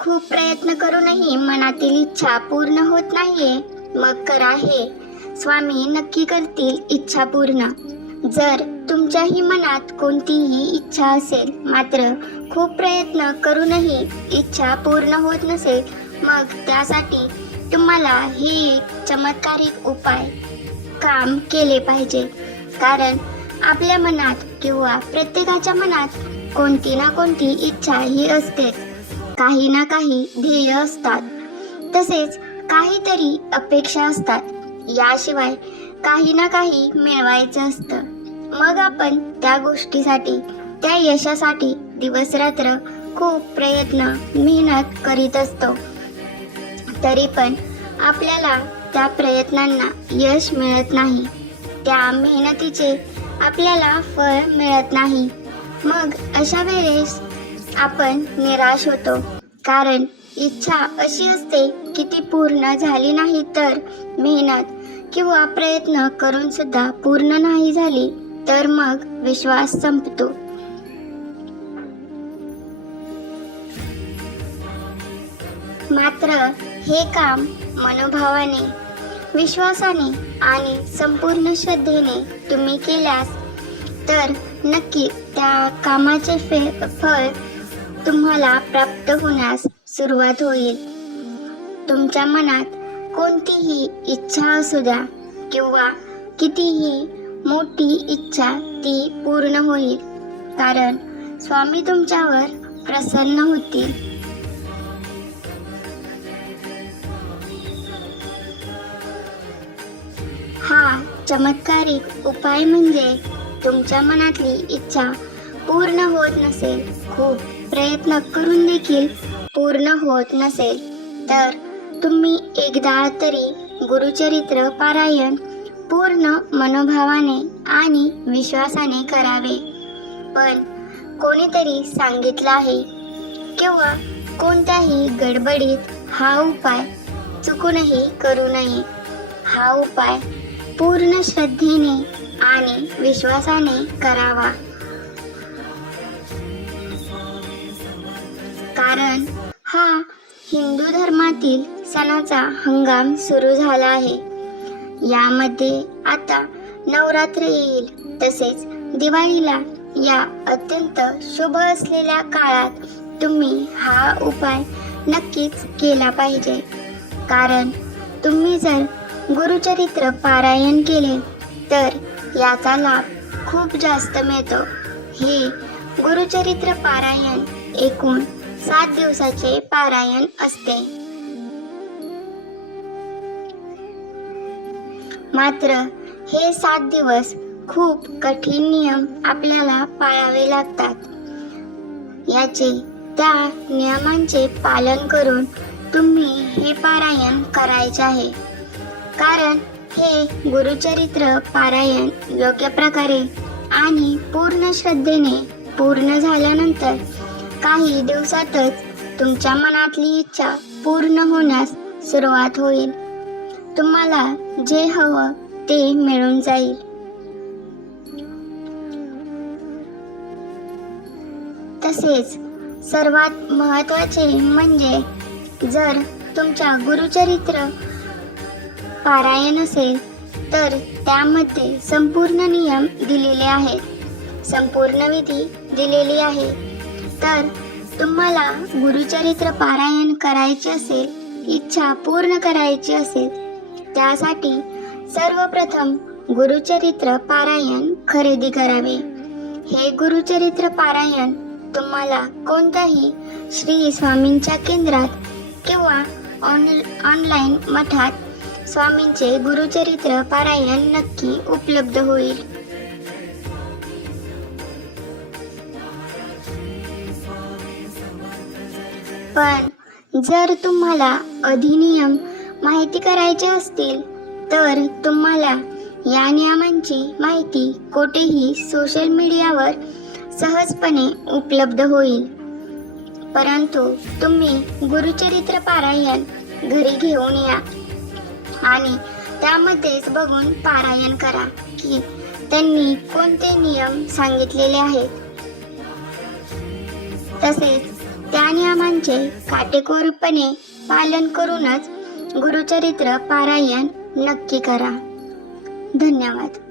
खूप प्रयत्न करूनही मनातील इच्छा पूर्ण होत नाहीये. मग करा हे. स्वामी नक्की करतील इच्छा पूर्ण. जर तुमच्याही मनात कोणतीही इच्छा असेल मात्र खूप प्रयत्न करूनही इच्छा पूर्ण होत नसेल मग त्यासाठी तुम्हाला हे एक चमत्कारिक उपाय काम केले पाहिजे. कारण आपल्या मनात किंवा प्रत्येकाच्या मनात कोणती ना कोणती इच्छा ही असतेच. काही ना काही ध्येय असतात. तसेच काहीतरी अपेक्षा असतात. याशिवाय काही ना काही मिळवायचं असतं. मग आपण त्या गोष्टीसाठी त्या यशासाठी दिवस रात्र खूप प्रयत्न मेहनत करीत असतो. तरी पण आपल्याला त्या प्रयत्नांना यश मिळत नाही. त्या मेहनतीचे आपल्याला फळ मिळत नाही. मग अशा वेळेस आपण निराश होतो. कारण इच्छा अशी असते की ती पूर्ण झाली नाही तर मेहनत किंवा प्रयत्न करून सुद्धा पूर्ण नाही झाली तर मग विश्वास संपतो. मात्र हे काम मनोभावाने विश्वासाने आणि संपूर्ण श्रद्धेने तुम्ही केल्यास तर नक्की त्या कामाचे फे फळ तुम्हाला प्राप्त होण्यास सुरुवात होईल. तुमच्या मनात कोणतीही इच्छा असू द्या किंवा कितीही मोठी इच्छा ती पूर्ण होईल. कारण स्वामी तुमच्यावर प्रसन्न होतील. हा चमत्कारिक उपाय म्हणजे तुमच्या मनातली इच्छा पूर्ण होत नसेल खूप प्रयत्न करून देखील पूर्ण होत नसेल तर तुम्ही एकदा तरी गुरुचरित्र पारायण पूर्ण मनोभावाने आणि विश्वासाने करावे. पण कोणीतरी सांगितलं आहे किंवा कोणत्याही गडबडीत हा उपाय चुकूनही करू नये. हा उपाय पूर्ण श्रद्धेने आणि विश्वासाने करावा. कारण हा हिंदू धर्मातील सणाचा हंगाम सुरू झाला आहे. यामध्ये आता नवरात्र येईल. तसेच दिवाळीला या अत्यंत शुभ असलेल्या काळात तुम्ही हा उपाय नक्कीच केला पाहिजे. कारण तुम्ही जर गुरुचरित्र पारायण केले तर याचा लाभ खूप जास्त मिळतो. हे गुरुचरित्र पारायण एकूण सात दिवसाचे पारायण असते. मात्र हे सात दिवस खूप कठीण नियम आपल्याला पाळावे लागतात. याचे त्या नियमांचे पालन करून तुम्ही हे पारायण करायचे आहे. कारण हे गुरुचरित्र पारायण योग्य प्रकारे आणि पूर्ण श्रद्धेने पूर्ण झाल्यानंतर काही दिवसातच तुमच्या मनातली इच्छा पूर्ण होण्यास सुरुवात होईल. तुम्हाला जे हवं ते मिळून जाईल. तसेच सर्वात महत्त्वाचे म्हणजे जर तुमच्या गुरुचरित्र पारायण असेल तर त्यामध्ये संपूर्ण नियम दिलेले आहेत. संपूर्ण विधी दिलेली आहे. तर तुम्हाला गुरुचरित्र पारायण करायचे असेल इच्छा पूर्ण करायची असेल त्यासाठी सर्वप्रथम गुरुचरित्र पारायण खरेदी करावे. हे गुरुचरित्र पारायण तुम्हाला कोणत्याही श्री स्वामींच्या केंद्रात किंवा ऑन ऑनलाईन मठात स्वामींचे गुरुचरित्र पारायण नक्की उपलब्ध होईल. पण जर तुम्हाला अधिनियम माहिती करायचे असतील तर तुम्हाला या नियमांची माहिती कोठेही सोशल मीडियावर सहजपणे उपलब्ध होईल. परंतु तुम्ही गुरुचरित्र पारायण घरी घेऊन या आणि त्यामध्येच बघून पारायण करा की त्यांनी कोणते नियम सांगितलेले आहेत. तसेच त्या नियमांचे काटेकोरपणे पालन करूनच गुरुचरित्र पारायण नक्की करा. धन्यवाद.